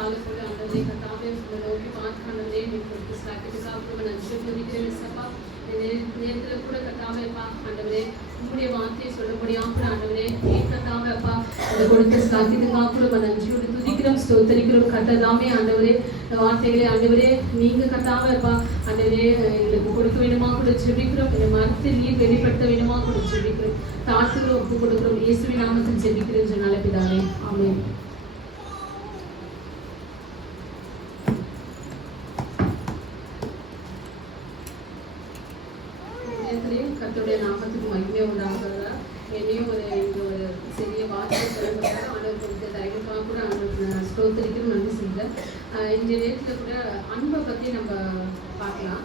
காலை போல ஆண்டவரே கத்தாவே நோக்கி பார்த்து ஆண்டவரே கொடுத்து சாக்கிட்டுக்காக நன்றி துதிக்கிறேன் சப்பா. நேரத்தில் கூட கத்தாவேப்பா ஆண்டவரே உங்களுடைய வார்த்தையை சொல்ல முடியாமல் ஆண்டவரே கத்தாவேப்பா அதை கொடுத்த சாக்கிட்டுக்காக கூட நன்றியோடு துதிக்கிறோம் ஸ்தோத்தரிக்கிறோம் கத்ததாமே ஆண்டவரே வார்த்தைகளை ஆண்டவரே நீங்க கத்தாவேப்பா ஆண்டவரே எங்களுக்கு கொடுக்க வேணுமா கூட ஜெபிக்கிறோம். இந்த மரத்தை நீர் வெளிப்படுத்த வேணுமா கூட ஜெபிக்கிறோம். தாழ்த்துக்கிறோம், ஒப்பு கொடுக்கிறோம். இயேசுவின் நாமத்தில் ஜெபிக்கிறேன் சொன்னால பிதாவே ஆமென். கர்த்தருடைய நாமத்துக்கு மகிமை உண்டாகிறதா என்னையும் ஒரு சிறிய வார்த்தை சொல்லப்பட்டார். ஆண்டவர் கொடுத்த தயவுக்காக கூட ஆண்டவர் ஸ்தோத்திரிக்கிறோம், நன்றி சொல்கிறேன். இந்த நேரத்தில் கூட அன்பை பற்றி நம்ம பார்க்கலாம்.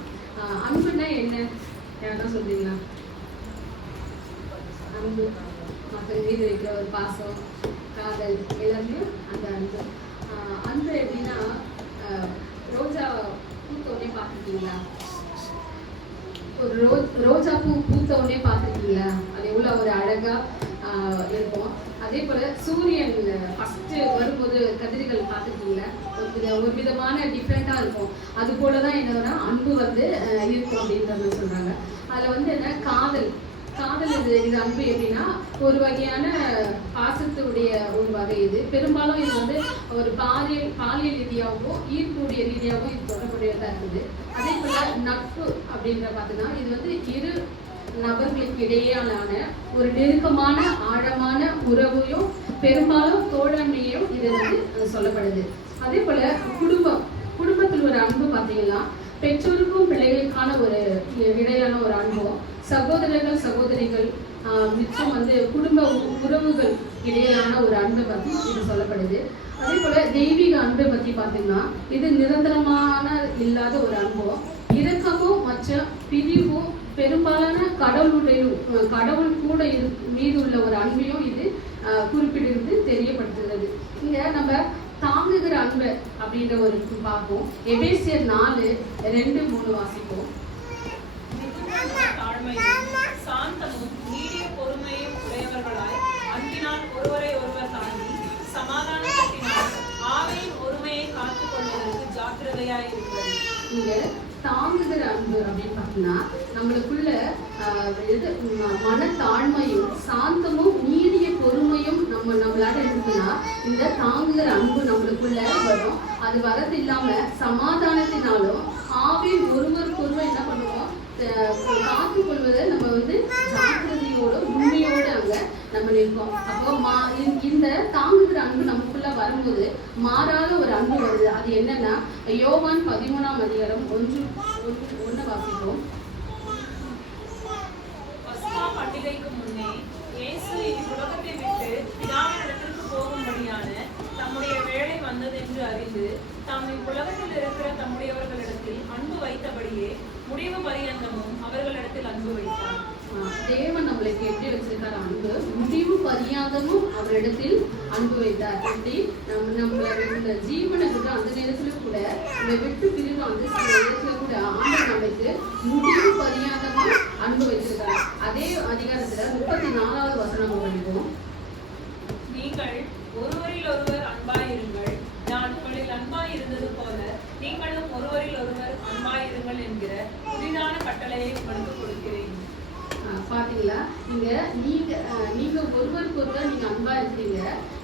அன்புன்னா என்ன யாரா சொல்றீங்களா? அன்பு மற்ற மீது வைக்கிற ஒரு பாசம், காதல், எல்லாருமே அந்த அன்பு. அன்பு எப்படின்னா ரோஜா பூத்தோடனே பார்த்துருக்கீங்களா? ஒரு ரோஜா பூ பூத்தவுடனே பார்த்துருக்கீங்களா? அது எவ்வளோ ஒரு அழகா இருக்கும். அதே போல சூரியன் ஃபர்ஸ்ட் வரும்போது கதிர்கள் பார்த்துருக்கீங்களா? ஒரு விதமான டிஃப்ரெண்டா இருக்கும். அது போலதான் என்னன்னா அன்பு இருக்கும் அப்படின்றத சொல்றாங்க. அதுல என்ன காதல் இது அன்பு எப்படின்னா ஒரு வகையான பாசத்துடைய ஒரு வகை. இது பெரும்பாலும் இது ஒரு பாலியல் ரீதியாகவும் ஈர்ப்புடைய ரீதியாகவும் இது தொடர்புடையதா இருக்குது. அதே போல நட்பு அப்படின்ற பார்த்தீங்கன்னா இது இரு நபர்களுக்கு இடையேயான ஒரு நெருக்கமான ஆழமான உறவையும் பெரும்பாலும் தோழமையும் இது சொல்லப்படுது. அதே போல குடும்பத்தில் ஒரு அன்பு பார்த்தீங்கன்னா பெற்றோருக்கும் பிள்ளைகளுக்கான ஒரு இடையான ஒரு அன்பும், சகோதரர்கள் சகோதரிகள் மிச்சம் குடும்ப உறவுகள் இடையிலான ஒரு அன்பை பற்றி இது சொல்லப்படுது. அதே போல தெய்வீக அன்பை பற்றி பார்த்தீங்கன்னா இது நிரந்தரமான இல்லாத ஒரு அன்பும், இரக்கமும் மற்ற பிரிவும் பெரும்பாலான கடவுள் கூட மீது உள்ள ஒரு அன்பையும் இது குறிப்பிடுறது தெரியப்படுத்துகிறது. இங்க நம்ம தாங்குகிற அன்பு அப்படின்ற ஒரு பார்ப்போம். எபேசியர் 4:2-3 வாசிப்போம். சாந்தமும் நீடிய பொறுமையும் உடையவர்களாய் அன்பினால் ஒருவரை ஒருவர் தாங்கி சமாதானத்தினால் ஆவியின் ஒருமையை காத்துக் கொள்வதற்கு ஜாக்கிரதையாய் இருக்கிறது. இங்க தாங்குகிற அன்பு அப்படின்னு பார்த்தீங்கன்னா நம்மளுக்குள்ள மனத்தாழ்மையும் சாந்தமும் நீடிய பொறுமையும் நம்மளால இருந்ததுன்னா இந்த தாங்குகிற அன்பு நம்மளுக்குள்ள வரும். அது வரது இல்லாம சமாதானத்தினாலும் ஆவியின் ஒருவருக்கொருவர் என்ன பண்ணுவோம் காத்துக் கொள்வதை நம்ம ஜாக்கிரதையோட உண்மையோடு அங்க நம்ம நிற்போம். அப்போ இந்த தாங்குகிற அன்பு நமக்குள்ள வரும்போது மாறாத ஒரு அன்பு வருது. அது என்னன்னா யோவான் 13:1 வாசிப்போம். பஸ்கா பண்டிகைக்கு முன்னே இயேசு உலகத்தை விட்டு பிதாவினிடத்திற்கு போகும்படியான தம்முடைய வேலை வந்தது என்று அறிந்து தாம் இவ்வுலகத்தில் இருக்கிற தம்முடையவர்களிடத்தில் அன்பு வைத்தபடியே முடிவு பரியந்தமும் அவர்களிடத்தில் அன்பு வைத்தார். தேவன் நம்மளுக்கு எப்படி வச்சிருக்காரு அன்பு? முடிவு பரியாதமும் அவரிடத்தில் அன்பு வைத்தார். எப்படி நம்மள ஜீவனை விட்டு அந்த நேரத்துல கூட நம்ம விட்டு பிரிவு அந்த நேரத்துல கூட ஆண்டவர் நம்மளுக்கு முடிவு பரியாதமா அன்பு வச்சிருக்காரு. அதே அதிகாரத்துல 34வது வசனம் படிப்போம். நீங்கள் ஒருவரில் ஒருவர் அன்பாயிருங்கள், நான் உங்களில் அன்பாயிருந்தது போல நீங்களும் ஒருவரில் ஒருவர் அன்பாயிருங்கள் என்கிற புதிதான கட்டளையை உங்களுக்கு கொடுக்கிறேன். பாத்தீங்களா? நீங்க ஒருவருக்கு ஒருவர் நீங்க அன்பா இருக்கிறீங்க,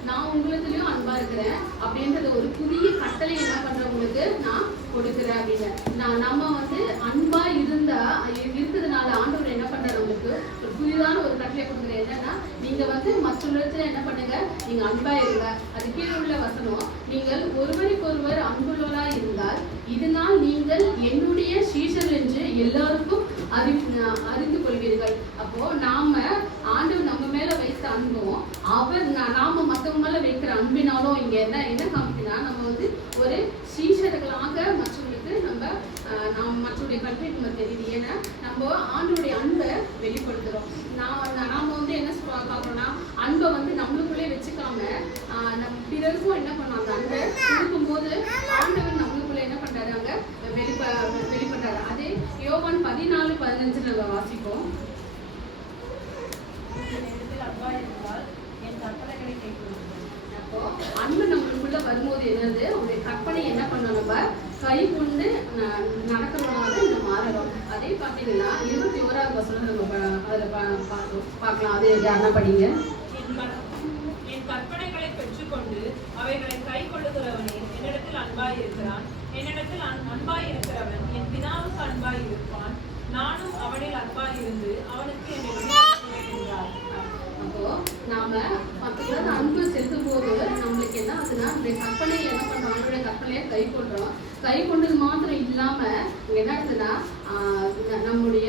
நான் உங்களுக்குலயும் அன்பா இருக்கிறேன் அப்படின்றது ஒரு புதிய கட்டளை என்ன பண்றவங்களுக்கு நான் கொடுக்குறேன் அப்படின்னு. நம்ம அன்பா இருந்ததுனால ஆண்டவர் என்ன பண்றாரு உங்களுக்கு ஒரு புதிதான ஒரு கட்டளை கொடுக்குறேன். என்னன்னா நீங்க மற்றவர்களிடத்துல என்ன பண்ணுங்க, நீங்க அன்பா இருங்க. அது கீழே உள்ள வசனம், நீங்கள் ஒருவருக்கு ஒருவர் அன்புள்ளவரா இருந்தால் இதனால் நீங்கள் என்னுடைய சீஷர்கள் என்று எல்லாருக்கும் அறிந்து கொள்வீர்கள். அப்போ நாம ஆண்டவர் நம்ம மேல வைத்த அன்பும் நாம மற்றவங்க மேல வைக்கிற அன்பினாலும் இங்க என்ன காமிக்குன்னா நம்ம ஒரு சீஷர்களாக மற்றவங்களுக்கு நம்ம மற்றவருடைய கல்வி நம்ம தெரியுது. ஏன்னா நம்ம ஆண்டவருடைய அன்பை வெளிப்படுத்துறோம். நாம என்ன பார்க்கறோம்னா அன்பை நம்மளுக்குள்ளே வச்சுக்காம நம்ம பிறருக்கும் என்ன பண்ணோம் அந்த அன்பை கொடுக்கும்போது ஆண்டவர் நம்மளுக்குள்ள என்ன பண்றாரு அங்க வெளிப்படுறாரு. அதே யோவான் 14:15 நம்ம வாசிப்போம். அன்பா இருந்தால் என் கட்டளைகளை கேட்கிறீர்கள். அப்போ அன்பு நம்மளுக்குள்ள வரும்போது என்னது அவருடைய கற்பனை என்ன பண்ணோம் நம்ம கை கொண்டு நடக்கிறவங்களாக நம்ம மாறணும். அதே பார்த்தீங்கன்னா 21வது வசனம் நம்ம அதில் பார்க்கலாம். அது யாருன்னா படிங்க. என் கற்பனைகளை பெற்றுக்கொண்டு அவைகளை கை கொள்ளுகிறவனே என்னிடத்தில் அன்பாய் இருக்கிறான். என்னிடத்தில் அன்பாய் இருக்கிறவன் என் பிதாவுக்கு அன்பாய் இருப்பான். நானும் அவனில் அன்பாய் இருந்து அவனுக்கு என்றார். அப்போ நாம மற்றவங்க அன்பு செலுத்தும் போது நம்மளுக்கு என்ன ஆகுதுன்னா நம்மளுடைய கற்பனையை என்ன பண்றோம், அவனுடைய கற்பனையை கை கொள்றோம். கை கொண்டது மாத்திரம் இல்லாம என்ன ஆகுதுன்னா நம்முடைய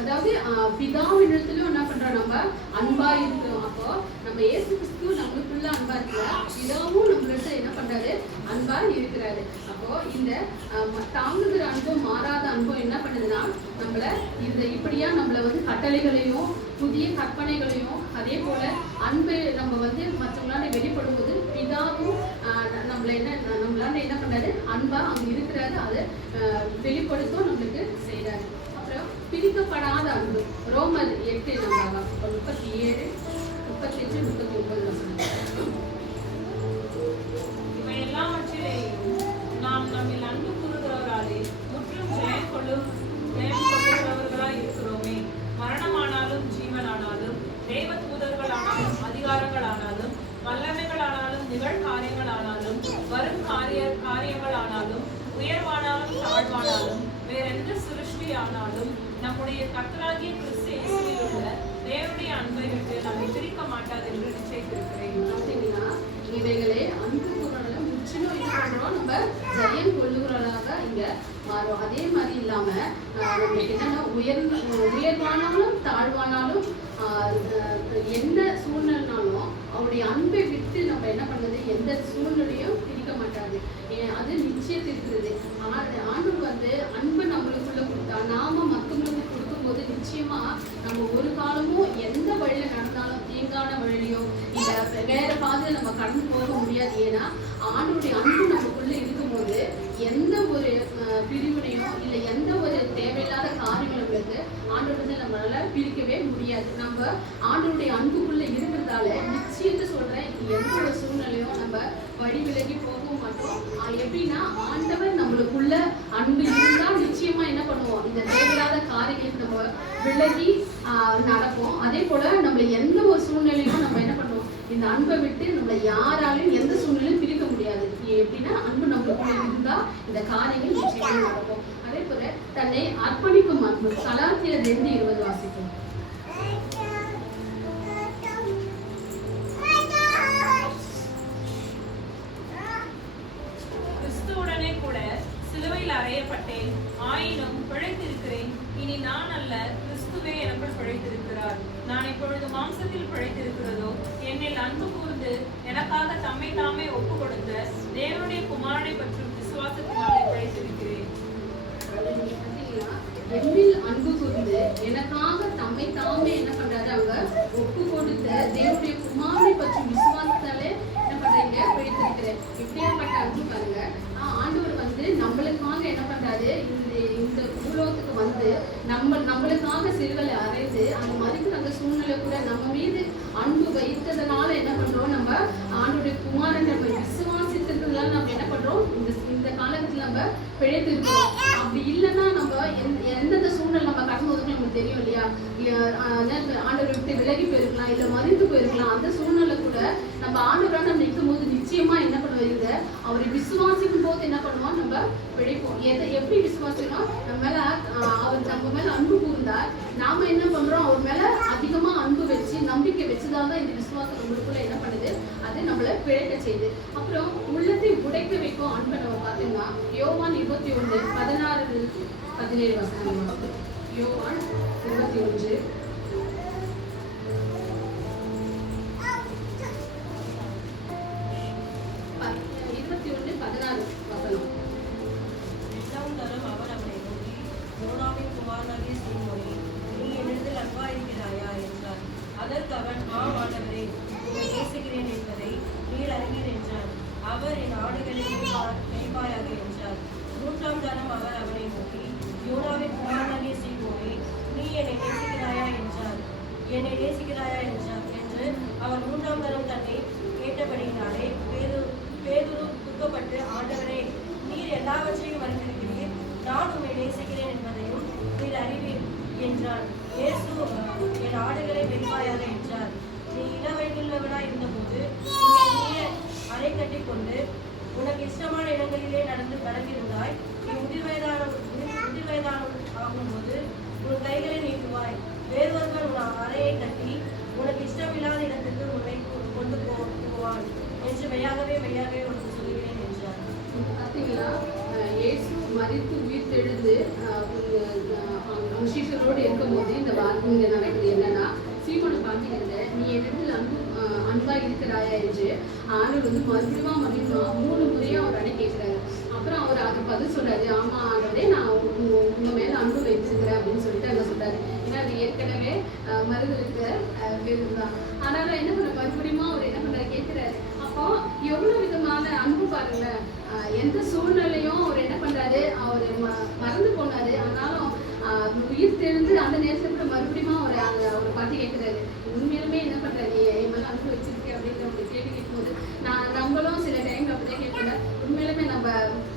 அதாவது பிதாவிடத்திலும் என்ன பண்றோம், நம்ம அன்பா இருக்கிறோம். அப்போ நம்ம இயேசு கிறிஸ்து நம்மளுக்குள்ள அன்பா இருக்கிறார், பிதாவும் நம்மள்ட்ட என்ன பண்றாரு, அன்பா இருக்கிறாரு. அப்போ இந்த தாங்குகிற அன்பும் மாறாத அன்பும் என்ன பண்ணுதுன்னா நம்மள இந்த இப்படியா நம்மள கட்டளைகளையும் புதிய கற்பனைகளையும் அதே போல அன்பு நம்ம மற்றவங்களால வெளிப்படும் போது பிதாவும் நம்மளால என்ன பண்றாரு, அன்பா அங்க இருக்கிறாரு, அதை வெளிப்படுத்தும் நம்மளுக்கு செய்யறாரு. அப்புறம் பிரிக்கப்படாத அன்பு ரோமர் 8 நம்ம 37, 38, 39 இவை எல்லாவற்றிலேயும் நாம் நம்மில் அன்பு கூறுகிறவராலே முற்றும் ஜெயம் கொள்ளுகிறவர்களாய் இருக்கிறோமே. மரணமானாலும் ஜீவனானாலும் தேவ தூதர்களானாலும் அதிகாரங்களானாலும் வல்லமைகளானாலும் நிகழ்காரியங்களானாலும் வரும் காரியங்களானாலும் உயர்வானாலும் தாழ்வானாலும் வேறெந்த சிருஷ்டியானாலும் நம்முடைய கர்த்தராகிய கிறிஸ்து இயேசுவில் உள்ள தேவனுடைய அன்பை விட்டு நம்மை பிரிக்க மாட்டாது என்று நிச்சயித்திருக்கிறேன். பார்த்தீங்கன்னா இவைகளே அன்பு கூறல முற்றிலும் என்ன பண்றோம், நம்ம ஜெயம் கொள்ளுகிறவர்களாக இங்க மாறும். அதே மாதிரி இல்லாம நம்மளுக்கு என்னன்னா உயர்வானாலும் தாழ்வானாலும் எந்த சூழ்நிலைனாலும் அவருடைய அன்பை விட்டு நம்ம என்ன பண்ணது, எந்த சூழ்நிலையும் பிரிக்க மாட்டாது. அது நிச்சயத்து இருக்கிறது. ஆண்டவர் அன்பு நம்மளுக்குள்ள கொடுத்தா நாம மற்றவங்களுக்கு கொடுக்கும்போது நிச்சயமா நம்ம ஒரு காலமும் எந்த வழியில நடந்தாலும் தீங்கான வழியோ இல்ல வேற பாதையில நம்ம கடந்து போக முடியாது. ஏன்னா ஆண்டவருடைய அன்பு நமக்குள்ள இருக்கும்போது எந்த ஒரு பிரிவினையோ இல்ல எந்த ஒரு தேவையில்லாத காரியங்களுக்கு ஆண்டவர் நம்மளால பிரிக்கவே முடியாது. நம்ம ஆண்டவருடைய அன்புக்குள்ள இருக்கிறதால நிச்சயத்தை சொல்றேன், எந்த ஒரு சூழ்நிலையும் நம்ம வழி விலகி போகவும் மாட்டோம். எப்படின்னா ஆண்டவர் நம்மளுக்குள்ள அன்பு இருந்தா நிச்சயமா என்ன பண்ணுவோம், இந்த தேவையில்லாத காரியங்களுக்கு நம்ம விலகி நடப்போம். அதே போல நம்ம எந்த ஒரு சூழ்நிலையும் நம்ம என்ன பண்ணுவோம், இந்த அன்பை விட்டு நம்ம யாராலையும் எந்த சூழ்நிலையும் பிரிக்க முடியாது. எப்படின்னா அன்பு நம்மளுக்குள்ள இருந்தா இந்த காரியங்கள் நிச்சயமா நடக்கும். அதே போல தன்னை அர்ப்பணிக்கும் அன்பு கலாத்தியர் 2:20 வாசிக்கும். கிறிஸ்துவுடனே கூட சிலுவையில் அறையப்பட்டேன், ஆயினும் பிழைத்திருக்கிறேன். இனி நான் அல்ல, கிறிஸ்துவே எனக்குள் பிழைத்திருக்கிறார். நான் இப்பொழுது மாம்சத்தில் பிழைத்திருக்கிறதோ என்னில் அன்பு கூர்ந்து எனக்காக தம்மை தாமே ஒப்பு கொடுத்த தேவனுடைய குமாரனை பற்றும் விசுவாசத்தினாலே பிழைத்திருக்கிறேன். என்னில் அன்பு கூர்ந்து எனக்காக தம்மை தாமே என்ன பண்றாரு, அவங்க ஒப்பு கொடுத்த தேவனுடைய குமாரனை பற்றும் விசுவாசத்தாலே என்ன பண்றீங்க, பிழைத்திருக்கிறேன். எப்படியாப்பட்ட அன்பு பாருங்க. ஆண்டவர் நம்மளுக்காக என்ன பண்றாரு, இந்த பூலோகத்துக்கு நம்மளுக்காக சிறுகளை அரைந்து அந்த மதிப்பு அந்த சூழ்நிலை கூட நம்ம மீது அன்பு வைத்ததுனால என்ன பண்றோம், நம்ம ஆண்டோடைய குமாரன் நம்ம விசுவாசித்ததுனால நம்ம என்ன பண்றோம், இந்த காலத்துல நம்ம பிழைத்து இருக்கிறோம். அப்படி இல்லைன்னா நம்ம எந்தெந்த சூழ்நிலை நம்ம கடந்து போதும் நமக்கு தெரியும் இல்லையா, ஆண்டவரை விட்டு விலகி போயிருக்கலாம், இல்ல மறித்து போயிருக்கலாம். அந்த சூழ்நிலை கூட நம்ம ஆண்டவராக நம்ம நிற்கும் போது நிச்சயமா என்ன பண்ணுவீங்க, அவரை விசுவாசிக்கும் போது என்ன பண்ணுவோம், நம்ம பிழைப்போம். எப்படி விசுவாசிக்கணும், அவர் நம்ம மேல அன்பு கூர்ந்தார், நாம என்ன பண்றோம், அவர் மேல அதிகமா அன்பு வச்சு நம்பிக்கை வச்சுதான் இந்த விசுவாசம் நம்மளுக்குள்ள என்ன பண்ணுது, அது நம்மள பிழைக்க செய்யுது. அப்புறம் உள்ளத்தை உடைக்க வைக்கும் அன்பை நம்ம பார்த்தோம்னா யோவான் 21:16-17 வசனம். யோவான் 21 16 வசனம். எட்டாம் தரம் அவர் அவனை நோக்கி, யோனாவின் குமாரனாகிய சீமோனே, நீ என்னிடத்தில் அன்பாயிருக்கிறாயா என்றார். அதற்கு அவன், ஆம் ஆண்டவரே, உம்மை நேசிக்கிறேன் என்பதை நீர் அறிவீர் என்றார். அவர், என் ஆடுகளை மேய்ப்பாயாக என்றார். மூன்றாம் தரம் அவர் அவனை நோக்கி, யோனாவின் குமாரனாகிய சீமோனே, நீ என்னை நேசிக்கிறாயா என்றார். என்னை நேசிக்கிறாயா என்றார் என்று அவர் மூன்றாம் தரம் தன்னை கேட்டபடியினாலே பேதுரு நடந்திருந்தாய். நீ முதிர்வயதான ஆகும்போது உன் கைகளை நீட்டுவாய். வேறொருவன் உன் அறையை கட்டி உனக்கு இஷ்டமில்லாத இடத்துக்கு உன்னை கொண்டு போவான் என்று மெய்யாகவே உனக்கு சொல்கிறேன் என்றார். பார்த்தீங்களா, இயேசு மரித்து உயிர் தெழுந்து சீஷரோடு இருக்கும்போது இந்த வார்த்தை நடக்குது. என்னன்னா, சீமோனை பார்த்தீங்கன்னா, நீ என்னிடத்தில் அன்பா இருக்கிறாயா என்று ஆண்டவர் வந்து மறுபடியும் 3 முறையா அவர் அடை கேட்கிறாரு. அப்புறம் அவர் அதை பதில் சொல்றாரு, ஆமா ஆண்டவரே, நான் உங்க மேல அன்பு வைத்திருக்கிறேன் அப்படின்னு சொல்லிட்டு அங்க சொல்றாரு. ஏன்னா அது ஏற்கனவே மருந்துக்கு தான். ஆனாலும் என்ன பண்ண மறுபடியும் அவர் என்ன பண்றாரு கேட்கிறாரு. அப்போ எவ்வளவு விதமான அன்பு பாருங்களேன். எந்த சூழ்நிலையும் அவர் என்ன பண்றாரு, அவர் மறந்து போனாரு. ஆனாலும் உயிர் தெரிந்து அந்த நேரத்துல கூட மறுபடியும் அவரை பார்த்து கேட்கிறாரு, உண்மையிலுமே என்ன பண்றாரு, என் மேல அன்பு வச்சிருக்கேன் அப்படின்ற ஒரு கேள்வி கேட்கும்போது நம்மளும் சில டைம்ல அப்படியே கேட்கல. உண்மையிலுமே நம்ம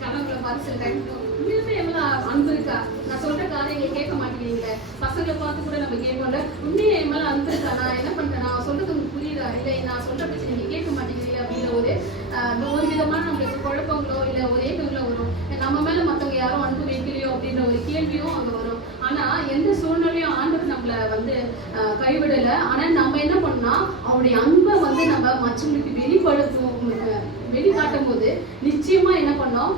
கனவுல பார்த்து சில டைம் உண்மையிலுமே எவ்வளவு அன்பு இருக்கா, நான் சொல்ற காரியங்களை கேட்க மாட்டேங்கிறீங்களே. பசங்களை பார்த்து கூட நம்ம கேட்போம்ல, உண்மையை என் மேல அன்பு இருக்கா, நான் என்ன பண்றேன், நான் சொல்றது உங்களுக்கு புரியுதா, இல்லை நான் சொல்ற பட்சம் நீங்க கேட்க மாட்டேங்கிறீங்க அப்படின்ற ஒரு விதமான நம்மளுக்கு குழப்பங்களோ இல்ல ஒரு ஏக்கங்களோ வரும். நம்ம மேல மத்தவங்க யாரும் அன்பு வைக்கலையோ அப்படின்ற ஒரு கேள்வியும் அங்க வரும். ஆனா எந்த சூழ்நிலையும் ஆண்டவர் நம்மள வந்து கைவிடல. ஆனா நம்ம என்ன பண்ணா அவருடைய அன்பை வந்து நம்ம மற்றவங்களுக்கு வெளிக்காட்டும் போது நிச்சயமா என்ன பண்ணோம்,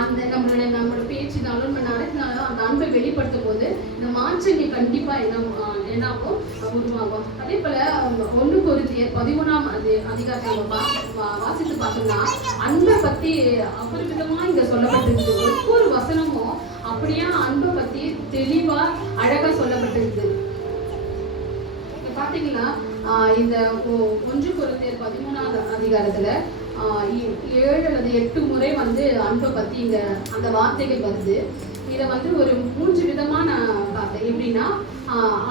அந்த நம்மளோட பேச்சினாலும் நடத்தினாலும் அந்த அன்பை வெளிப்படுத்தும் போது இந்த மாற்றங்கள் கண்டிப்பா என்னாகும் உருவாகும். அதே போல 1 கொரிந்தியர் 13ஆம் அதிகாரத்தை வாசித்து பார்த்தோம்னா அன்பை பத்தி அபரிமிதமா இங்க சொல்லப்பட்டிருக்கு. ஒவ்வொரு வசனமும் அப்படியே அன்பை பத்தி தெளிவா அழகா சொல்லப்பட்டிருக்கு. பாத்தீங்கன்னா இந்த 1 கொரிந்தியர் 13ஆம் அதிகாரத்துல 7 அல்லது 8 முறை வந்து அன்பை பத்தி இங்க அந்த வார்த்தைகள் வருது. இதை வந்து ஒரு 3 விதமா நான் பார்த்தேன். எப்படின்னா,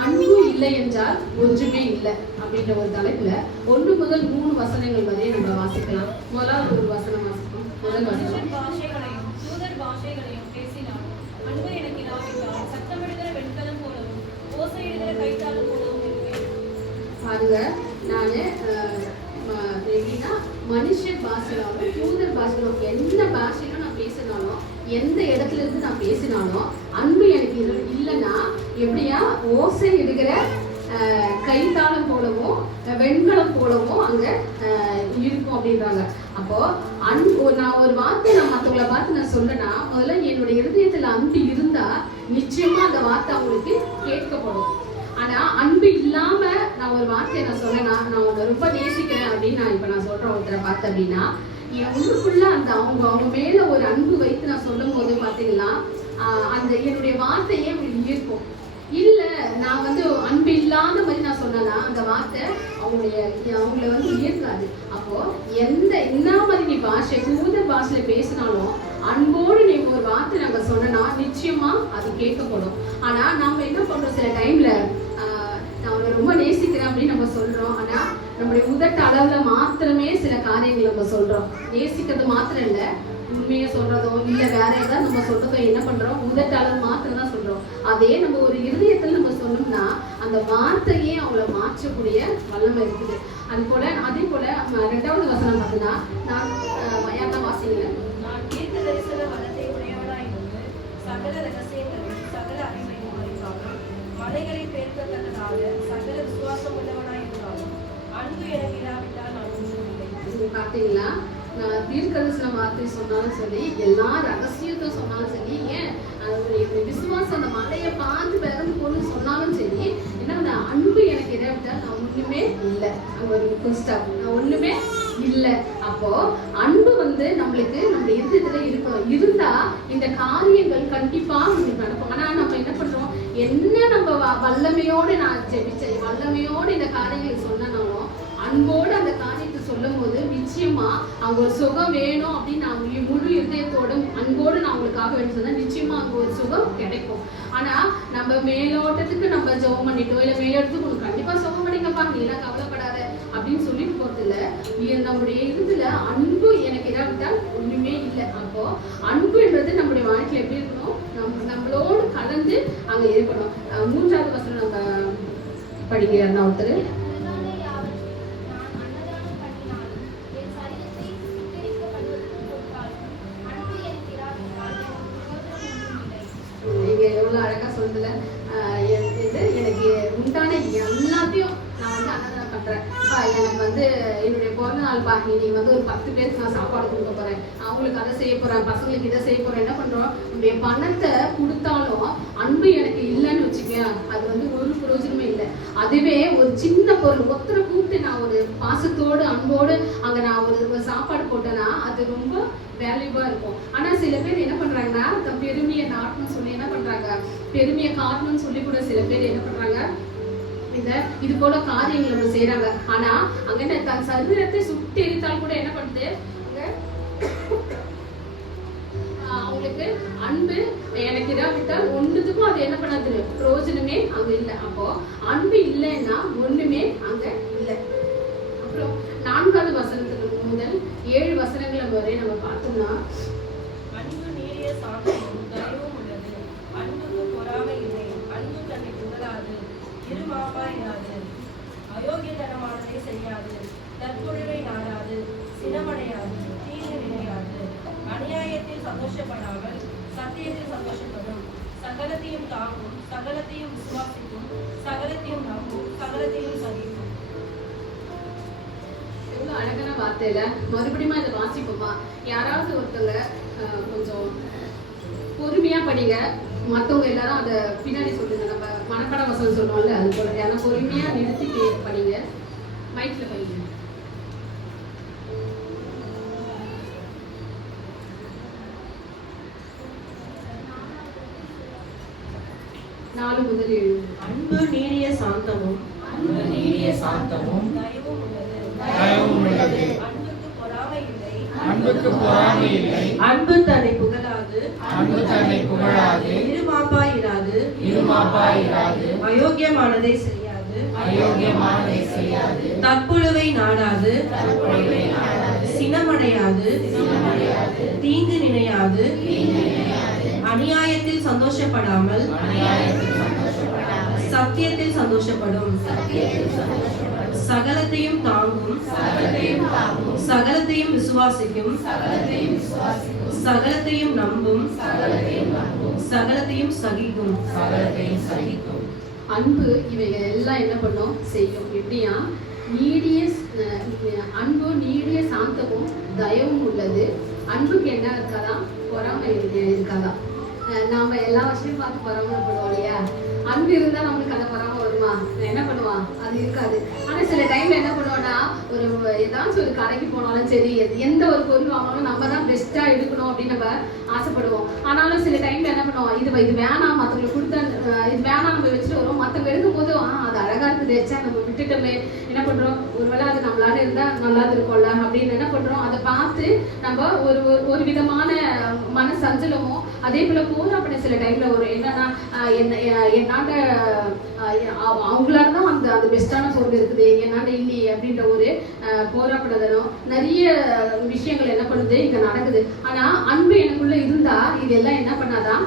அன்பு இல்லை என்றால் ஒன்றுமே இல்லை அப்படின்ற ஒரு தலைப்புல 1 முதல் 3 வசனங்கள் வரை நம்ம வாசிக்கலாம். முதலாவது ஒரு வசனம் வாசிப்போம். முதல் வசனம், பாஷைகளையும் பேசினால் அன்பு எனக்கு இல்லாவிட்டால் சத்தமிடுகிற வெண்கலம் போலவும் ஓசையிடுகிற கைத்தாளம் போலவும் இருப்பேன். பாருங்க, நானு எப்படின்னா மனுஷ பாஷையாலும் யூதர் பாஷையிலும் எந்த பாஷையிலும் நான் பேசினாலும் எந்த இடத்துல இருந்து நான் பேசினாலும் அன்பு எனக்கு இல்லைன்னா எப்படியா ஓசை இடுகிற கைத்தாளம் போலவும் வெண்கலம் போலவும் அங்க இருக்கும் அப்படின்றாங்க. அப்போ நான் ஒரு வார்த்தை நான் மற்றவங்களை பார்த்து நான் சொல்றேன்னா முதல்ல என்னுடைய இருதயத்துல அன்பு இருந்தா நிச்சயமா அந்த வார்த்தை அவங்களுக்கு கேட்கப்படும். ஆனா அன்பு இல்லாம நான் ஒரு வார்த்தையை நான் சொன்னேன்னா, நான் உன்னை ரொம்ப நேசிக்கிறேன் அப்படின்னு நான் சொல்றேன் ஒருத்தரை பார்த்து அப்படின்னா, என் உள்ளுக்குள்ள அந்த அவங்க மேல ஒரு அன்பு வைத்து நான் சொல்லும் போது பாத்தீங்கன்னா அந்த என்னுடைய வார்த்தையே அவங்களுக்கு ஈர்க்கும். இல்ல நான் வந்து அன்பு இல்லாத மாதிரி நான் சொன்னேன்னா அந்த வார்த்தை அவங்கள வந்து ஈர்க்காது. அப்போ என்ன மாதிரி நீ யூத பாஷையில பேசினாலும் அன்போடு நீ ஒரு வார்த்தை நாங்க சொன்னா நிச்சயமா அது கேட்கப்படும். ஆனா நாம என்ன பண்றோம், சில டைம்ல நான் அவனை ரொம்ப நேசிக்கிறேன் அப்படின்னு நம்ம சொல்றோம். ஆனா நம்முடைய உதட்ட அளவுல மாத்திரமே சில காரியங்கள் நம்ம சொல்றோம். நேசிக்கிறது மாத்திரம் இல்ல, உண்மையை சொல்றதோ இல்ல வேற ஏதாவது நம்ம சொல்றதோ என்ன பண்றோம், உதட்ட அளவு மாத்திரம் தான் சொல்றோம். அதே நம்ம ஒரு இருதயத்துல நம்ம சொன்னோம்னா அந்த வார்த்தையே அவங்கள மாற்றக்கூடிய வல்லமை இருக்குது. அதே போல 2வது வசனம் பார்த்தீங்கன்னா, நான் யாருன்னா வாசிங்களேன். நான் தீர்க்க தரிசன வளத்தை உடையவனாய் இருந்து சகல ரகசியங்களையும் சகல அறிவையும் அறிந்தாலும் மலைகளை பேர்க்கத்தக்கதாக சகல விசுவாசம் உள்ளவனாய் இருந்தாலும் அன்பு எனக்கு இல்லாவிட்டால் நான் ஒன்றுமில்லை. பார்த்தீங்களா, நான் தீர்க்கதரிசன வார்த்தை சொன்னாலும் சரி, எல்லா ரகசியத்தை சொன்னாலும் சரி, ஏன் விசுவாசம் அந்த மலையை பார்த்து பிறந்து போன்னு சொன்னாலும் சரி, ஏன்னா அன்பு எனக்கு இல்லாவிட்டால் நான் ஒண்ணுமே இல்லை. அங்க ஒரு புஸ்தகம் நான் ஒண்ணுமே இல்லை. அப்போ அன்பு வந்து நம்மளுக்கு நம்ம இருந்ததுல இருக்கணும். இருந்தா இந்த காரியங்கள் கண்டிப்பா நம்மளுக்கு நடக்கும். ஆனா நம்ம என்ன பண்றோம், என்ன நம்ம வல்லமையோடு நான் ஜெபிச்சேன், வல்லமையோடு இந்த காரியங்கள் சொன்னாலும் அன்போடு அந்த காரியத்தை சொல்லும் போது நிச்சயமா அவங்க ஒரு சுகம் வேணும் அப்படின்னு நான் முழு இதயத்தோட அன்போடு நான் அவங்களுக்காக வேணும் சொன்னா நிச்சயமா அங்க ஒரு சுகம் கிடைக்கும். ஆனா நம்ம மேலோட்டத்துக்கு நம்ம ஜெபம் பண்ணிட்டோம், இல்ல மேலோட்டத்துக்கு உங்களுக்கு கண்டிப்பா சுகம் கிடைக்கப்பா, நீ எல்லாம் கவலைப்படாத அப்படின்னு சொல்லிட்டு போறது இல்ல. நம்முடைய இதுல அன்பு எனக்கு இல்லாவிட்டால் ஒண்ணுமே இல்லை. அப்போ அன்புன்றது நம்முடைய வாழ்க்கையில எப்படி இருக்கணும், நம்மளோடு கலந்து அங்க இருக்கணும். 3வது வசனம் நம்ம படிக்கிறேன் ஒருத்தர். இடத்துல எனக்கு உண்டான எல்லாத்தையும் நான் வந்து அன்னதானம் பண்றேன். எனக்கு வந்து என்னுடைய பிறந்த நாள் இன்னைக்கு வந்து ஒரு 10 பேருக்கு நான் சாப்பாடு கொடுக்க போறேன், அவங்களுக்கு அதை செய்ய போறேன், பசங்களுக்கு இதை செய்ய போறேன். என்ன பண்றோம், உன்னுடைய பணத்தை கொடுத்தாலும் அன்பு எனக்கு இல்லைன்னு வச்சுக்கேன், அது வந்து ஒரு பிரயோஜனமே இல்லை. அதுவே ஒரு சின்ன பொருள் ஒருத்தரை கூப்பிட்டு நான் ஒரு பாசத்தோடு அன்போடு அங்க நான் ஒரு சாப்பாடு போட்டேன்னா அது ரொம்ப வேல்யூபா இருக்கும். ஆனா சில பேர் என்ன பண்றாங்கன்னா பெருமையை நாட்டணும்னு சொல்லி என்ன பண்றாங்க, பெருமையை காட்டணும்னு சொல்லி கூட சில பேர் என்ன பண்றாங்க, இது போல காரியங்கள் நம்ம செய்யறாங்க. ஆனா அங்க தன் சரீரத்தை சுட்டு எரித்தால் கூட என்ன பண்ணுது, அவங்களுக்கு அன்பு எனக்கு இராவிட்டால் ஒன்றுத்துக்கும் அது என்ன பண்ணாது, பிரயோஜனமே அங்க இல்லை. அப்போ அன்பு இல்லைன்னா ஒண்ணுமே அங்க இல்லை. அப்புறம் 4வது வசனத்துல முதல் 7 வசனங்கள் வரை நம்ம பார்த்தோம்னா, அன்பு நீடிய சாந்தமும் தயவும் உள்ளது, அன்புக்கு பொறாமை இல்லை, அன்பு தன்னை புகழாது, இருமாப்பாயிராது, அயோக்கியத்தனமானதை செய்யாது, தற்பொழிவை நாடாது, சினமடையாது, தீங்கு நினையாது, அநியாயத்தில் சந்தோஷப்படாமல் சத்தியத்தில் சந்தோஷப்படும், சகலத்தையும் தாங்கும், சகலத்தையும் விசுவாசிக்கும், சகலத்தையும் நம்பும், சகலத்தையும் சகிக்கும். எவ்வளவு அழகான வார்த்தையில மறுபடியும் இதை வாசிப்போமா? யாராவது ஒருத்தவங்க கொஞ்சம் பொறுமையா படிங்க, மற்றவங்க எல்லாரும் அதை பின்னாடி சொல்லுங்க. நம்ம மனப்பாட வசனம் சொல்லுவோம்ல, அது போல யாரும் பொறுமையா நிறுத்தி படிங்க, மைக்ல படிங்க. நாலு முதல் 7. அன்பு நீடிய சாந்தமும் தயவும் உள்ளது, அன்புக்கு பொறாமை இல்லை, அன்பு தன்னை புகழாது, இருமாப்பாயிராது, அயோக்கியமானதை செய்யாது, தற்பொழுவை நாடாது, சினமடையாது, தீங்கு நினையாது, அநியாயத்தில் சந்தோஷப்படாமல் சத்தியத்தில் சந்தோஷப்படும், சகலத்தையும் தாங்கும், சகலத்தையும் விசுவாசிக்கும், சகலத்தையும் நம்பும், சகலத்தையும் சகிக்கும். அன்பு இவைகள் எல்லாம் என்ன பண்ணும், செய்யும். எப்படியா, அன்பு நீடிய சாந்தமும் தயவும் உள்ளது. அன்புக்கு என்ன இருக்காதான், பொறாமை இருக்காதான். நாம எல்லா விஷயம் பார்த்து பொறாமப்படுவோம் இல்லையா? அன்பு இருந்தா நம்மளுக்கு அந்த பொறாம வருமா? என்ன பண்ணுவான், அது இருக்காது. ஆனா சில டைம்ல என்ன பண்ணுவோம்னா, ஏதாச்சும் ஒரு கடைக்கு போனாலும் சரி, எந்த ஒரு பொருள் வாங்கினாலும் நம்ம தான் பெஸ்டா எடுக்கணும் அப்படின்னு நம்ம ஆசைப்படுவோம். ஆனாலும் சில டைம்ல என்ன பண்ணுவோம், இது வேணாம், மற்றவங்களுக்கு கொடுத்தா இது வேணாம் நம்ம வச்சுட்டு வரோம். மற்றவங்க எடுக்கும் போது அது அழகா இருக்குது, வச்சா நம்ம விட்டுட்டோமே, என்ன பண்றோம், ஒருவேளை அது நம்மளால இருந்தா நல்லா இருக்கும்ல அப்படின்னு என்ன பண்றோம், அதை பார்த்து நம்ம ஒரு விதமான மன சஞ்சலமோ அதே போல போராப்பட சில டைம்ல ஒரு என்னன்னா என்னாண்ட அவங்களால தான் அந்த பெஸ்டான பொருள் இருக்குது, என்னாண்ட இல்லையே அப்படின்ற ஒரு போராப்படுதலும் நிறைய விஷயங்கள் என்ன பண்ணுது இங்க நடக்குது. ஆனா அன்பு எனக்குள்ள இருந்தா இதெல்லாம் என்ன பண்ணாதான்,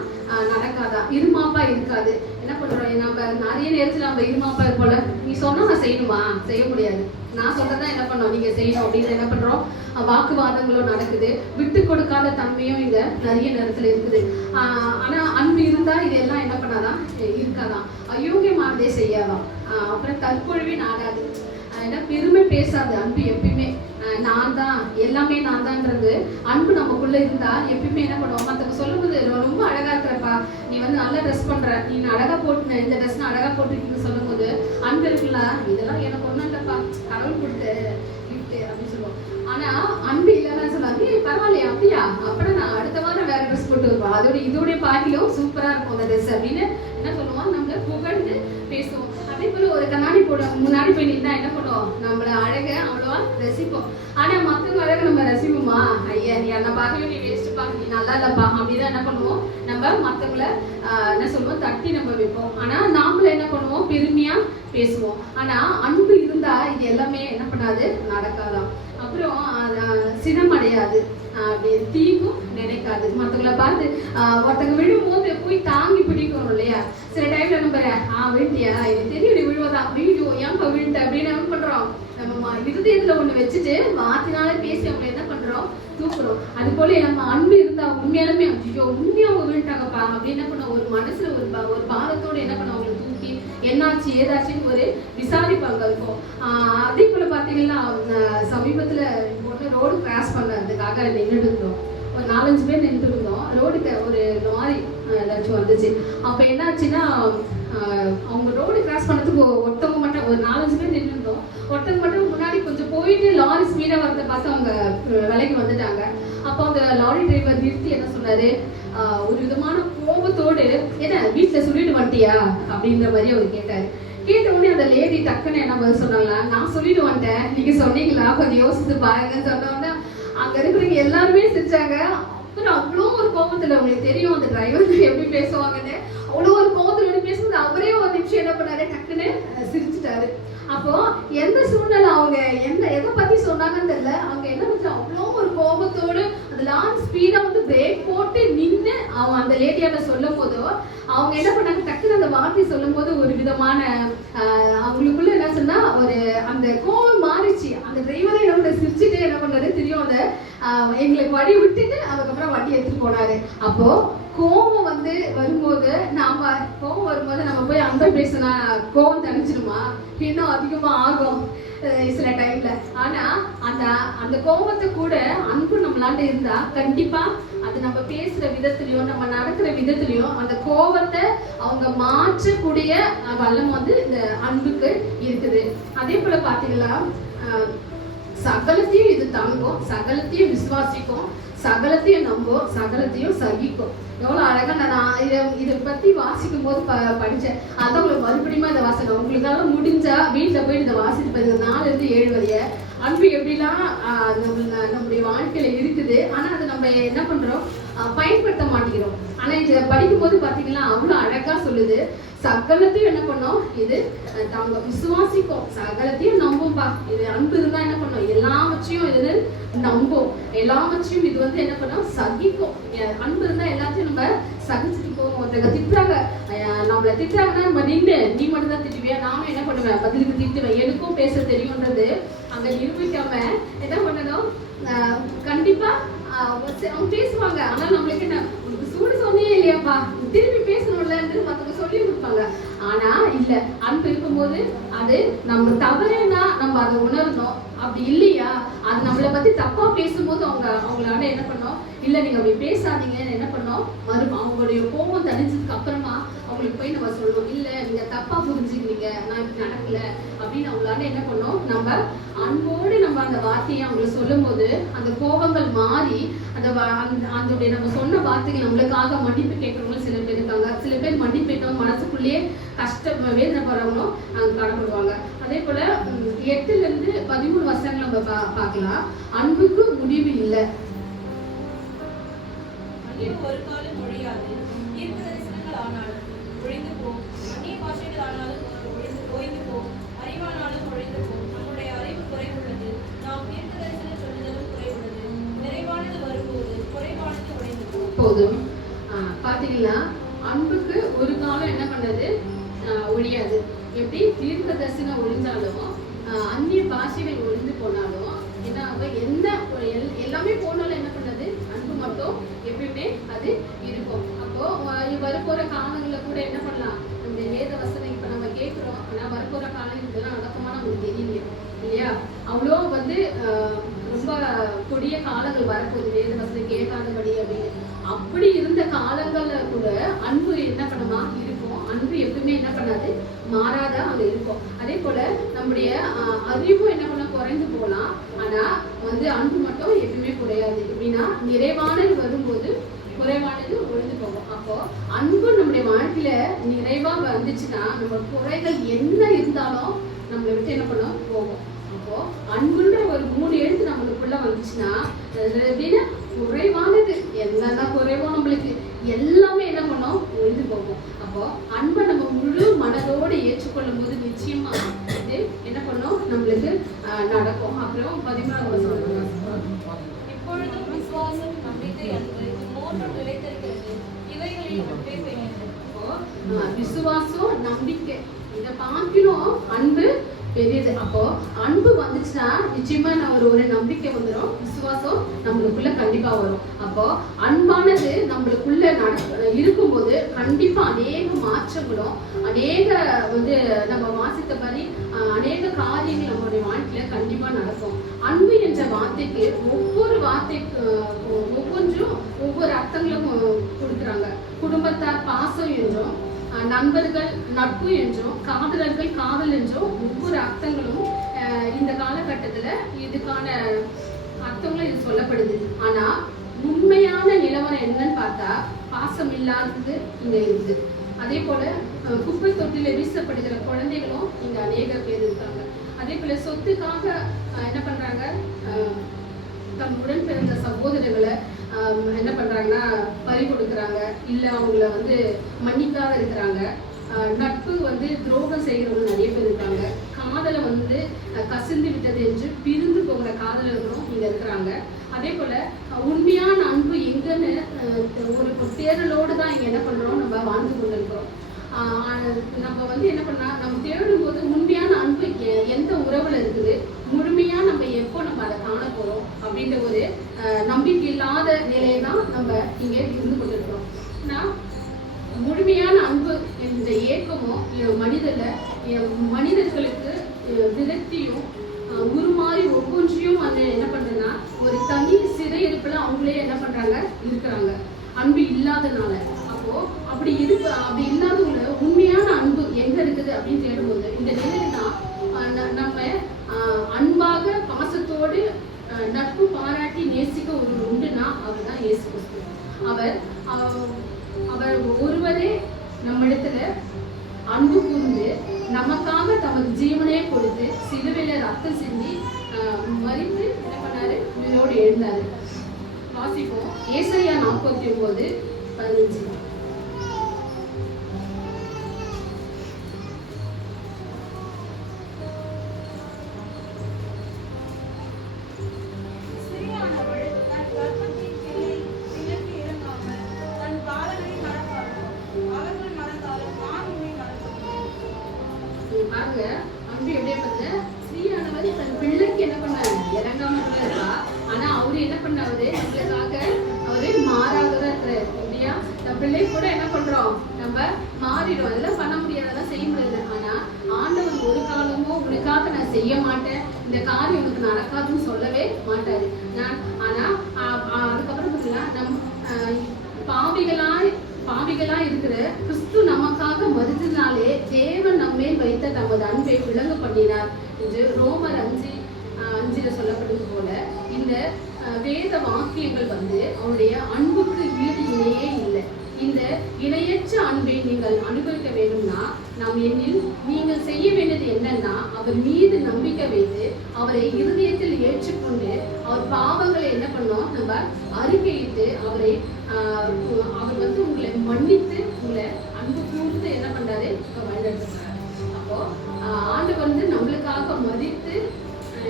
நடக்காதான், இருமாப்பா இருக்காது. என்ன பண்றோம், நம்ம நிறைய நேரத்துல நம்ம இருமாப்பா போல, நீ சொன்னா நான் செய்யணுமா, செய்ய முடியாது, நான் சொல்றதான் என்ன பண்ணோம் நீங்க செய்யணும் அப்படின்னு என்ன பண்றோம், வாக்குவாதங்களும் நடக்குது, விட்டு கொடுக்காத தன்மையும் இங்க நிறைய நேரத்துல இருக்குது. ஆனா அன்பு இருந்தா இதெல்லாம் என்ன பண்ணாதான், இருக்காதான், அயோக்கியமானதே செய்யாதான், அப்புறம் தற்பொழிவே நாடாது, ஏன்னா பெருமை பேசாது. அன்பு எப்பயுமே நான் தான், எல்லாமே நான் தான்ன்றது அன்பு நமக்குள்ள இருந்தா எப்பயுமே என்ன பண்ணுவோம், மற்றவங்க சொல்லும்போது ரொம்ப அழகா இருக்கிறப்பா, நீ வந்து நல்லா ட்ரெஸ் பண்ற, நீ அழகா போட்டு இந்த ட்ரெஸ் அழகா போட்டுருக்கீங்கன்னு சொல்லும் போது அன்பு இருக்குல்ல, இதெல்லாம் எனக்கு ஒண்ணும் இல்லப்பா, கடவுள் கொடுத்து கிஃப்ட் அப்படின்னு சொல்லுவோம். ஆனா அன்பு இல்லைன்னா சொல்லாங்க, பரவாயில்லையா அப்படியா, அப்புறம் நான் அடுத்த வாரம் வேற ட்ரெஸ் போட்டு வருவோம், இதோடைய பார்ட்டிலும் சூப்பரா இருக்கும் அந்த ட்ரெஸ் அப்படின்னு என்ன சொல்லுவோம், நம்மள புகழ்ந்து பேசுவோம். அதே போல ஒரு கண்ணாடி போட முன்னாடி போய் நின்னா என்ன பண்ணுவோம், நம்மள அழக அவ்வளவா ரசிப்போம். ஆனா மத்தவங்க அழக நம்ம ரசிப்போமா, ஐயா நீ என்ன பார்க்கவே நீ வேஸ்ட்பா, நீ நல்லா இல்லப்பா அப்படிதான் என்ன பண்ணுவோம், நம்ம மத்தவங்கள என்ன சொல்லுவோம், தட்டி நம்ம வைப்போம். ஆனா நாமள என்ன பண்ணுவோம், பெருமையா பேசுவோம். ஆனா அன்பு இருந்தா இது எல்லாமே என்ன பண்ணாது, நடக்காதான். அப்புறம் சினமடையாது, தீங்கும் நினைக்காது. மற்றவங்களை பார்த்து ஒருத்தங்க விழும் போது போய் தாங்கி பிடிக்கணும் இல்லையா? சில டைம்ல நம்ம விழுந்தியா, இது தெரியும் விழுவதான், வீடியோ ஏன்பா விழுந்த அப்படின்னு என்ன பண்றோம், நம்ம இருதயத்துல ஒண்ணு வச்சுட்டு வார்த்தைனால பேசி அவங்களை என்ன பண்றோம், தூக்குறோம். அது போல நம்ம அன்பு இருந்தா உண்மையாலுமே ஐயோ உண்மையா அவங்க விழுந்துட்டாங்கப்பா அப்படின்னு என்ன பண்ண ஒரு மனசுல ஒரு பாரத்தோட என்ன பண்ண அவங்களை தூக்கி என்னாச்சு ஏதாச்சுன்னு ஒரு விசாரிப்பாங்க இருக்கும். அதே போல பாத்தீங்கன்னா சமீபத்துல ரோடு கிராஸ் பண்ணதுக்காக நின்றுட்டு இருந்தோம். ஒரு 4-5 பேர் நின்று இருந்தோம். ரோடுக்கு ஒரு லாரி ஏதாச்சும் வந்துச்சு. அப்ப என்னாச்சுன்னா அவங்க ரோடு கிராஸ் பண்ணதுக்கு ஒருத்தவங்க மட்டும் ஒரு 4-5 பேர் நின்று இருந்தோம். ஒருத்தவங்க மட்டும் முன்னாடி கொஞ்சம் போயிட்டு லாரி ஸ்பீடா வரதை பார்த்து அவங்க விலைக்கு வந்துட்டாங்க. அப்போ அந்த லாரி டிரைவர் நிறுத்தி என்ன சொன்னாரு, ஒரு விதமான கோபத்தோடு என்ன வீட்டுல சொல்லிட்டு வந்துட்டியா அப்படின்ற மாதிரி அவர் கேட்டாரு. கேட்ட உடனே அந்த லேடி டக்குன்னு என்ன பதில் சொன்னாங்களா, நான் சொல்லிட்டு வந்துட்டேன், நீங்க சொன்னீங்களா கொஞ்சம் யோசித்து பாருங்கன்னு சொன்ன உடனே அங்க இருக்கிறவங்க எல்லாருமே சிரிச்சாங்க. அப்புறம் அவ்வளோ ஒரு கோபத்துல, உங்களுக்கு தெரியும் அந்த டிரைவர் எப்படி பேசுவாங்கன்னு, அவ்வளோ ஒரு கோபத்துல பேசும்போது அவரே ஒரு நிமிஷம் என்ன பண்ணாரு, டக்குன்னு சிரிச்சுட்டாரு. அப்போ எந்த சூழ்நிலை அவங்க எதை பத்தி சொன்னாங்கன்னு தெரியல, அவங்க என்ன பண்ணாங்க அவ்வளோ ஒரு கோபத்தோடு அந்த லாங் ஸ்பீடா வந்து பிரேக் போட்டு நின்று அவங்க அந்த லேடியால சொல்லும் போதோ அவங்க என்ன பண்ணாங்க, டக்குன்னு அந்த வார்த்தை சொல்லும் போது ஒரு விதமான அவங்களுக்குள்ள என்ன சொன்னா ஒரு அந்த கோபம் மாறிச்சு. அந்த டிரைவரை என்ன சிரிச்சுட்டு என்ன பண்ணாரு, தெரியும் அதை எங்களுக்கு வழி விட்டுட்டு அதுக்கப்புறம் வண்டி எடுத்துட்டு போனாரு. அப்போ கோபம் வந்து வரும்போது கோபம் வரும்போது நம்ம போய் அன்பை பேசினா கோபம் தணிச்சிடுமா, இன்னும் அதிகமா ஆகும் சில டைம்ல. ஆனா அந்த கோபத்தை கூட அன்பு நம்மளாண்ட இருந்தா கண்டிப்பா அது நம்ம பேசுற விதத்திலயும் நம்ம நடக்கிற விதத்திலயும் அந்த கோபத்தை அவங்க மாற்றக்கூடிய வல்லம் வந்து இந்த அன்புக்கு இருக்குது. அதே போல பாத்தீங்களா, சகலத்தையும் இது தாங்கும், சகலத்தையும் விசுவாசிக்கும், சகலத்தையும் நம்பும், சகலத்தையும் சகிக்கும். எவ்வளவு அழகா நான் இதை பத்தி வாசிக்கும் போது படிச்சேன். அதான் உங்களுக்கு மறுபடியும் இதை வாசனம் உங்களுக்காக முடிஞ்சா வீட்டுல போய் இதை வாசிட்டு பாருங்க. 4-7 வரைய அன்பு எப்படிலாம் நம்முடைய வாழ்க்கையில இருக்குது. ஆனா அதை நம்ம என்ன பண்றோம், பயன்படுத்த மாட்டேங்கிறோம். ஆனா இதை படிக்கும் போது பாத்தீங்கன்னா அவ்வளவு அழகா சொல்லுது, சகலத்தையும் என்ன பண்ணோம், இது தாங்க விசுவாசிக்கும், சகலத்தையும் நம்பும்பா. இது அன்பு இருந்தா என்ன பண்ணோம், எல்லாவற்றையும் இது நம்பும், எல்லாவற்றையும் இது வந்து என்ன பண்ணோம் சகிக்கும். அன்பு இருந்தா எல்லாத்தையும் நம்ம சகிச்சுட்டு போவோம். ஒருத்தங்க திட்டுறாங்க, நம்மளை திட்டுறாங்கன்னா நம்ம நின்று நீ மட்டும் தான் திட்டுவியா, நானும் என்ன பண்ணுவேன் பதிலுக்கு திட்டுவேன், எனக்கும் பேச தெரியும்ன்றது அங்க நிரூபிக்காம என்ன பண்ணணும், கண்டிப்பா அவங்க பேசுவாங்க. ஆனா நம்மளுக்கு என்ன சூடு சொன்னே இல்லையாப்பா திரும்பி பேசணும்ல மத்தவங்க சொல்லி கொடுப்பாங்க. ஆனா இல்ல, அன்பு இருக்கும்போது அது நம்ம தவறுனா நம்ம அதை உணரணும். அப்படி இல்லையா அது நம்மளை பத்தி தப்பா பேசும்போது அவங்களால என்ன பண்ணோம், இல்ல நீங்க அப்படி பேசாதீங்கன்னு என்ன பண்ணோம், அவங்களுடைய கோபம் தணிஞ்சதுக்கு அப்புறமா அவங்களுக்கு போய் நம்ம சொல்லணும், இல்ல நீங்க தப்பா புரிஞ்சுக்கிறீங்க, நான் இப்படி நடக்கல அப்படின்னு அவங்களால என்ன பண்ணோம், நம்ம அன்போடு நம்ம அந்த வார்த்தையை அவங்களுக்கு சொல்லும் போது அந்த கோபங்கள் மாறி அதோடைய நம்ம சொன்ன வார்த்தைகள் நம்மளுக்காக மன்னிப்பு கேட்கறவங்களும் சில பேர் இருக்காங்க. சில பேர் மன்னிப்பு கேட்டவங்க மனசுக்குள்ளேயே வேதனைப்படுறவங்களும் அங்க காணப்படுவாங்க. அதே போல 8-13 வசனங்கள் நம்ம பார்க்கலாம். அன்புக்கு முடிவு இல்லை, ஒரு காலம் ஒழியாது, தீர்க்க தரிசனங்கள் ஆனாலும் ஒழிந்து போ, அந்நிய பாஷைகள் ஆனாலும் ஓய்ந்து போ, அறிவானாலும் ஒழிந்து போ. நம்முடைய அறிவு குறைவுள்ளது, நாம் தீர்க்க தரிசனம் சொல்லுதலும் குறைவுள்ளது, நிறைவானது வரும்போது குறைவானது ஒழிந்து போ. போதும். பாத்தீங்கன்னா அன்புக்கு ஒரு காலம் என்ன பண்ணது ஒழியாது. எப்படி தீர்க்க தரிசனம் ஒழிஞ்சாலும் அந்நிய பாஷைகள் ஒழிந்து போனாலும் என்ன எல்லாமே போனாலும் என்ன பண்ணது, அன்பு மட்டும் எப்பயுமே அது இருக்கும். அப்போ வரப்போற காலங்கள்ல கூட என்ன பண்ணலாம், இந்த வேத வசனம் இப்ப நம்ம கேட்கிறோம், ஆனா வரப்போற காலம் இதெல்லாம் நடக்குமா நமக்கு தெரியலையா இல்லையா. அவ்வளோ வந்து ரொம்ப கொடிய காலங்கள் வரப்போகுது வேத வசனம் கேட்காதபடி அப்படின்னு. அப்படி இருந்த காலங்கள்ல கூட அன்பு என்ன பண்ணுமா இருக்கும், அன்பு எப்பவுமே என்ன பண்ணாது மாறாத அங்க இருக்கும். அதே போல நம்முடைய அறிவும் என்ன பண்ண குறைந்து போகலாம், ஆனா வந்து அன்பு மட்டும் எப்பவுமே குறையாது. எப்படின்னா நிறைவானது வரும்போது குறைவானது ஒழிந்து போகும். அப்போ அன்பு நம்முடைய வாழ்க்கையில நிறைவா வந்துச்சுன்னா நம்ம குறைகள் என்ன இருந்தாலும் நம்மளை விட்டு என்ன பண்ண போகும். அப்போ அன்புன்ற ஒரு 3 எழுத்து நம்மளுக்குள்ள வந்துச்சுன்னா குறைவானது என்னன்னா குறைவோ நம்மளுக்கு எல்லாமே என்ன பண்ணோம் ஒழிந்து போகும். அப்போ அன்பை நம்ம முழு மனதோடு ஏற்றுக்கொள்ளும் போது நிச்சயமா இது என்ன பண்ணோம் நம்மளுக்கு நடக்கும். அப்புறம் 13வது வசனம், இப்பொழுதும் விசுவாசம், நம்பிக்கை, அன்பு மூன்றும் நிலைத்திருக்கிறது, இவைகளில் அன்பே பெரியது. அப்போ விசுவாசம் நம்பிக்கை இதை பார்க்கணும், அன்பு பெரியது. அப்போ அன்பு வந்துச்சுன்னா நிச்சயமா ஒரு நம்பிக்கை வந்துடும், விசுவாசம் நம்மளுக்குள்ள கண்டிப்பா வரும். அப்போ அன்பானது நம்மளுக்குள்ள இருக்கும்போது கண்டிப்பா அநேக மாற்றங்களும் அநேக வந்து நம்ம வாசித்தபடி அநேக காரியங்கள் நம்மளுடைய வாழ்க்கையில கண்டிப்பா நடக்கும். அன்பு என்ற வார்த்தைக்கு ஒவ்வொரு ஒவ்வொன்றும் ஒவ்வொரு அர்த்தங்களும் கொடுக்குறாங்க. குடும்பத்தார் பாசம் என்றும், நண்பர்கள் நட்பு என்றும், காதலர்கள் காதல் என்றும் ஒவ்வொரு அர்த்தங்களும் இந்த காலகட்டத்துல இதுக்கான அர்த்தங்களும் இது சொல்லப்படுது. ஆனா உண்மையான நிலவரம் என்னன்னு பார்த்தா பாசம் இல்லாதது இங்க இருக்குது. அதே போல குப்பை தொட்டில வீசப்படுகிற குழந்தைகளும் இங்க அநேக பேர் இருக்காங்க. அதே போல சொத்துக்காக என்ன பண்றாங்க, தம் உடன் பிறந்த சகோதரர்களை என்ன பண்றாங்கன்னா பறி கொடுக்குறாங்க, இல்ல அவங்கள வந்து மன்னிக்காத இருக்கிறாங்க. நட்பு வந்து துரோகம் செய்கிறவங்க நிறைய பேர் இருக்காங்க. காதலை வந்து கசிந்து விட்டது என்று பிரிந்து போகிற காதலர்களும் இங்க இருக்கிறாங்க. அதே போல உண்மையான அன்பு எங்கன்னு ஒரு தேடலோடு தான் இங்க என்ன பண்றோம், நம்ம வாழ்ந்து கொண்டிருக்கிறோம். நம்ம வந்து என்ன பண்ணா, நம்ம தேடும் போது உண்மையான அன்பு எந்த உறவுல இருக்குது, முழுமையா நம்ம எப்போ நம்ம அதை காண போறோம் அப்படின்ற ஒரு நம்பிக்கை இல்லாத நிலையை தான் நம்ம இங்க இருந்து கொண்டிருக்கிறோம். முழுமையான அன்பு என்ற ஏக்கமும் மனிதர்களுக்கு விரக்தியும் உருமாறி ஒவ்வொன்றையும் வந்து என்ன பண்றதுன்னா ஒரு தனி சிறையிருப்புல அவங்களே என்ன பண்றாங்க இருக்கிறாங்க, அன்பு இல்லாதனால. அப்போ அப்படி இல்லாதவங்கள உண்மையான அன்பு எங்க இருக்குது அப்படின்னு தேடும்போது இந்த நிலையில தான் நம்ம அன்பாக பாசத்தோடு நட்பு பாராட்டி நேசிக்க ஒரு உண்டுனா அவர் தான் இயேசு கிறிஸ்து. அவர் ஒருவரே நம்மிடத்துல அன்பு கூர்ந்து நமக்காக தமது ஜீவனே கொடுத்து சிலுவையில ரத்தம் சிந்தி மரித்து என்ன பண்ணாரு, உயிரோடு எழுந்தாரு. வாசிப்போம் ஏசாயா 49:15. பாருங்க, அன்பு எப்படி பண்ண ஸ்ரீயானவர் தன் பிள்ளைக்கு என்ன பண்ணாரு, இறங்காம இருக்கா. ஆனா அவரு என்ன பண்ணாரு, நம்மளுக்காக அவரு மாறாததா இருக்கிறாரு இல்லையா. நம்ம பிள்ளை கூட என்ன பண்றோம், நம்ம மாறிடும், அதெல்லாம் பண்ண முடியாதெல்லாம் செய்ய முடியாது. ஆனா ஆண்டவர் ஒரு காலமோ உனக்காக நான் செய்ய மாட்டேன், இந்த காரியம் உனக்கு நடக்காதுன்னு சொல்லவே மாட்டாரு. ஆனா அதுக்கப்புறம் பார்த்தீங்கன்னா பாவிகளா இருக்கிற கிறிஸ்து நமக்காக மறுத்ததினாலே தேவன் நம்மேல் வைத்த தமது அன்பை விளங்க பண்ணினார் என்று ரோமர் 5:5 சொல்லப்பட்டது போல இந்த வேத வாக்கியங்கள் வந்து அவருடைய அன்புக்கு ஈடு இணையே இல்லை. இந்த இணையற்ற அன்பை நீங்கள் அனுபவிக்க வேண்டும்னா நீங்கள் செய்ய வேண்டியது என்னன்னா, அவர் மீது நம்பிக்கை வைத்து அவரை இருதயத்தில் ஏற்றுக்கொண்டு அவர் பாவங்களை என்ன பண்ணோம், நம்ம அறிக்கையிட்டு அவர் வந்து உங்களை மன்னித்து உங்களை அன்பு கூர்ந்து என்ன பண்றாரு, வழிநடத்துறாரு. அப்போ ஆண்டவர் வந்து நம்மளுக்காக மதித்து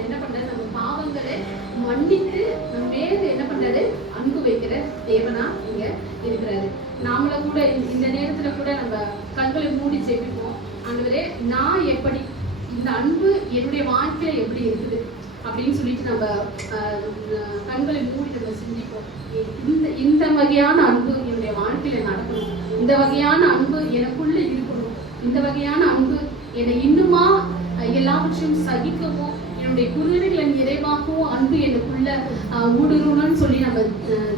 என்ன பண்றாரு, நம்ம பாவங்களை மன்னித்து நம்ம மேல என்ன பண்றாரு, அன்பு வைக்கிற தேவனா இங்க இருக்கிறாரு. நாமள கூட இந்த நேரத்துல கூட நம்ம கண்களை மூடி ஜெபிப்போம். ஆண்டவரே, நான் எப்படி இந்த அன்பு என்னுடைய வாழ்க்கையில எப்படி இருக்குது அப்படின்னு சொல்லிட்டு நம்ம கண்களை மூடி நம்ம சிந்திப்போம். இந்த வகையான அன்பு என்னுடைய வாழ்க்கையில நடக்கணும், இந்த வகையான அன்பு எனக்குள்ள இருக்கணும், இந்த வகையான அன்பு என்னை இன்னுமா எல்லாவற்றையும் சகிக்கவும் என்னுடைய குருவிகளை நிறைவாகவும் அன்பு எனக்குள்ள ஊடுருவணும்னு சொல்லி நம்ம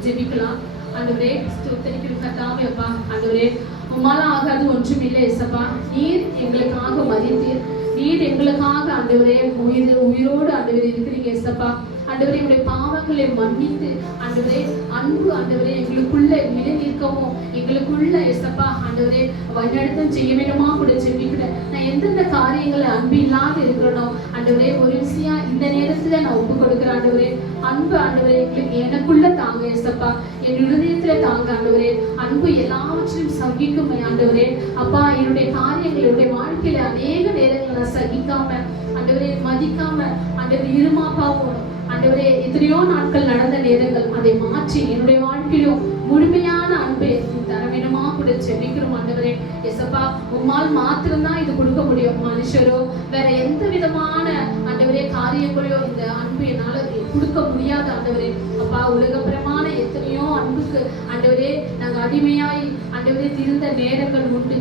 ஜெபிக்கலாம். ஆண்டவரே, ஸ்தோத்திரிக்கிறோம் கர்த்தாவே. அப்பா ஆண்டவரே, உம்மால ஆகாது ஒன்றும் இல்லை இயேசப்பா. நீர் எங்களுக்காக மரித்தீர், நீர் எங்களுக்காக ஆண்டவரே உயிரோடு ஆண்டவரே இருக்கிறீங்க இயேசப்பா. ஆண்டவரே, என்னுடைய பாவங்களை மன்னித்து ஆண்டவரே அன்பு ஆண்டவரே எங்களுக்குள்ள நிலைநிற்கவும் எங்களுக்குள்ள இயேசப்பா ஆண்டவரே வழிநடத்தம் செய்ய வேண்டுமா கூட ஜெபிக்கிறேன். நான் எந்தெந்த காரியங்களை அன்பு இல்லாத இருக்கிறனோ ஆண்டவரே ஒரு விஷயம் இந்த நேரத்துல நான் ஒப்பு கொடுக்குறேன். ஆண்டவரே அன்பு ஆண்டவரே எங்களுக்கு எனக்குள்ள தாங்க இயேசப்பா, என் இருதயத்துல தாங்க ஆண்டவரே. அன்பு எல்லாவற்றையும் சகிக்கும் ஆண்டவரே. அப்பா, என்னுடைய காரியங்கள் என்னுடைய வாழ்க்கையில அநேக நேரங்களை நான் சகிக்காம ஆண்டவரே மதிக்காம ஆண்டவரே இருமாப்பாவும் ஆண்டவரே எத்தனையோ நாட்கள் நடந்த நேரங்கள் அதை மாற்றி என்னுடைய வாழ்க்கையிலும் முழுமையான அன்பை தர வேணுமா கூட ஜெபிக்கிறோம். ஆண்டவரே இயேசப்பா, உம்மால் மாத்திரம்தான் இது கொடுக்க முடியும். மனுஷரோ வேற எந்த விதமான ஆண்டவரே ஆண்டவரே காரியங்களையோ இந்த அன்பு என்னால கொடுக்க முடியாத ஆண்டவரே அப்பா, உலகப்பிரமான எத்தனையோ அன்புக்கு ஆண்டவரே நாங்க அடிமையாய் ஆண்டவரே திருந்த நேரங்கள் உண்டு,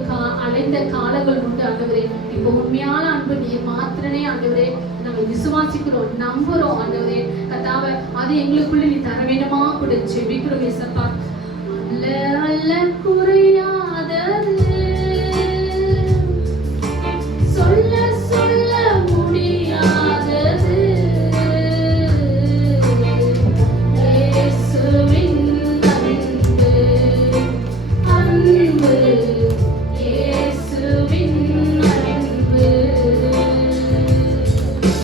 அலைந்த காலங்கள் உண்டு ஆண்டவரே. இப்போ உண்மையான அன்பு நீர் மாத்திரனே ஆண்டவரே நாங்கள் விசுவாசிக்கிறோம், நம்புறோம் ஆண்டவரே. கர்த்தாவே அது எங்களுக்குள்ள நீ தர வேண்டுமா கூட ஜெபிக்கிறோம் ஏசப்பா. அல்ல அல்ல குறை